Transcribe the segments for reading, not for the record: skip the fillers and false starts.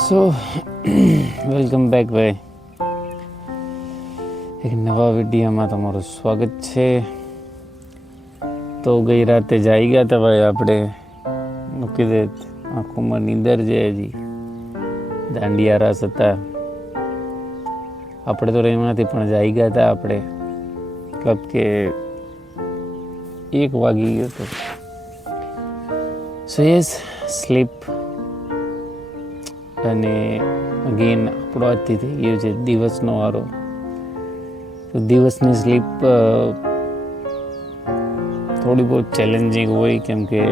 સો welcome back ભાઈ, એક નવા વિડીયોમાં તમારું સ્વાગત છે. તો ગઈ રાતે જાઈ ગયા હતા ભાઈ, આપણે મૂકી દે આંખોમાં નીંદર જે હજી દાંડિયા રાસ હતા. આપણે તો રહેવાથી પણ જાઈ ગયા હતા આપણે, મતલબ કે 1 વાગી ગયો હતો. So yes sleep. અને અગેન આપણો આજથી થઈ ગયો છે દિવસનો વારો. તો દિવસની સ્લીપ થોડી બહુ ચેલેન્જિંગ હોય, કેમ કે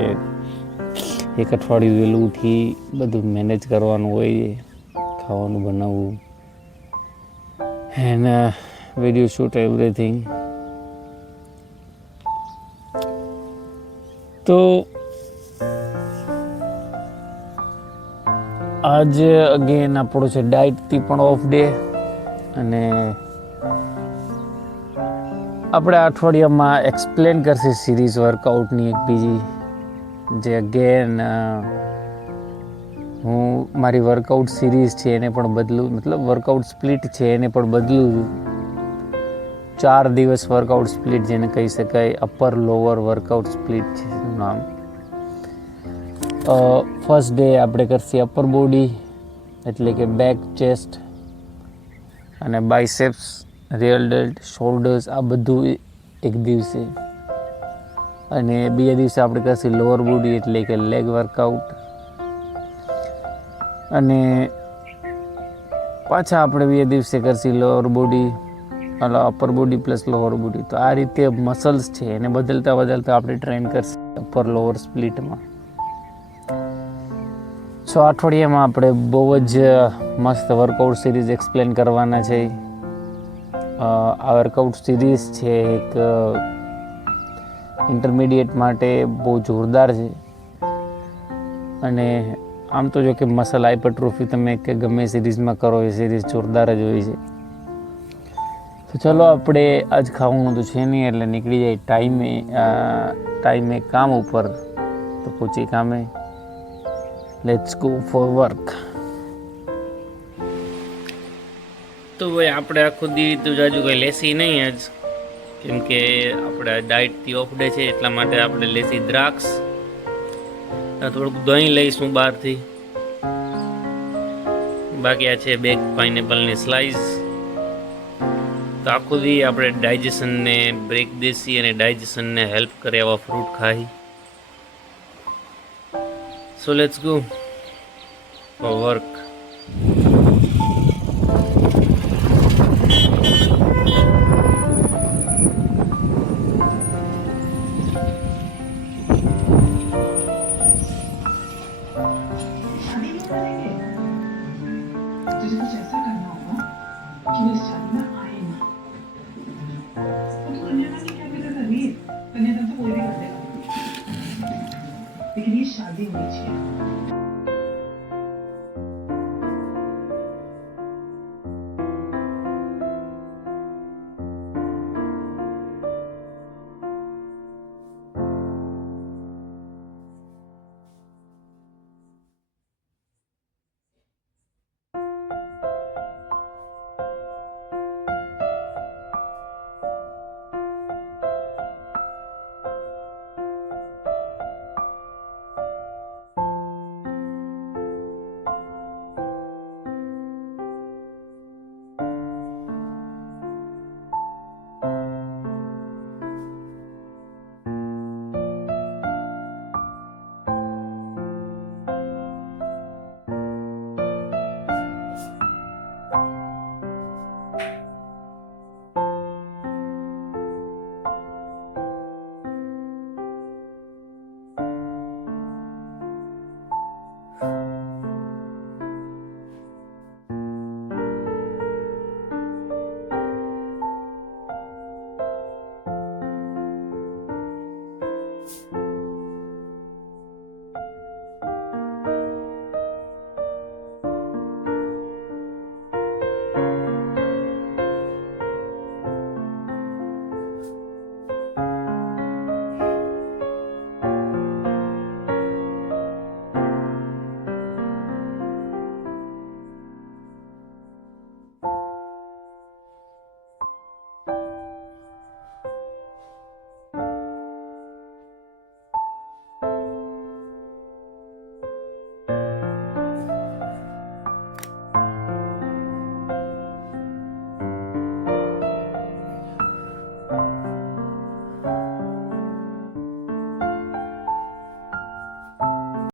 એક અઠવાડિયું વહેલું ઉઠી બધું મેનેજ કરવાનું હોય, ખાવાનું બનાવવું એન્ડ વિડીયો શૂટ એવરીથિંગ. તો આજે અગેન આપણો છે ડાયટથી પણ ઓફ ડે, અને આપણે અઠવાડિયામાં એક્સપ્લેન કરશે સિરીઝ વર્કઆઉટની એક બીજી, જે અગેન હું મારી વર્કઆઉટ સિરીઝ છે એને પણ બદલું, મતલબ વર્કઆઉટ સ્પ્લિટ છે એને પણ બદલું છું. 4 દિવસ વર્કઆઉટ સ્પ્લિટ જેને કહી શકાય, અપર લોઅર વર્કઆઉટ સ્પ્લિટ છે એનું નામ. ફર્સ્ટ ડે આપણે કરશે અપર બોડી, એટલે કે બેક, ચેસ્ટ અને બાયસેપ્સ, રિયર ડેલ્ટ, શોલ્ડર્સ, આ બધું એક દિવસે. અને બીજા દિવસે આપણે કરશું લોઅર બોડી, એટલે કે લેગ વર્કઆઉટ. અને પાછા આપણે બીજા દિવસે કરશું lower body, upper body plus lower body. તો આ રીતે મસલ્સ છે એને બદલતા બદલતા આપણે ટ્રેન કરશું અપર લોઅર સ્પ્લિટમાં. સો અઠવાડિયામાં આપણે બહુ જ મસ્ત વર્કઆઉટ સિરીઝ એક્સપ્લેન કરવાના છે. આ વર્કઆઉટ સિરીઝ છે એક ઇન્ટરમીડિયેટ માટે બહુ જોરદાર છે. અને આમ તો જો કે મસલ હાઇપરટ્રોફી તમે કે ગમે સિરીઝમાં કરો એ સિરીઝ જોરદાર જ હોય છે. તો ચલો આપણે આજ ખાવાનું તો છે નહીં, એટલે નીકળી જાય ટાઈમે કામ ઉપર. તો પહોંચી કામે, લેટ્સ ગો ફોર વર્ક. તો ભાઈ આપણે આખો દી તો જાજુ કંઈ લેસી નહીં આજ, કેમ કે આપણે ડાયટથી ઓફ ડે છે, એટલા માટે આપણે લેસી દ્રાક્ષ, થોડુંક દહીં લઈશું બહારથી. બાકી આ છે 2 પાઇનેપલની સ્લાઇસ. તો આખો દી આપણે ડાયજેશનને બ્રેક દેસી અને ડાયજેશનને હેલ્પ કરે એવા ફ્રૂટ ખાઈ. So let's go for work. तुझे कुछ ऐसा करना होगा कि वो इस शादी में आए ना। और तू कन्यादान की क्या फिक्र कर रही है? कन्यादान तो कोई भी कर देगा, लेकिन ये शादी होनी चाहिए।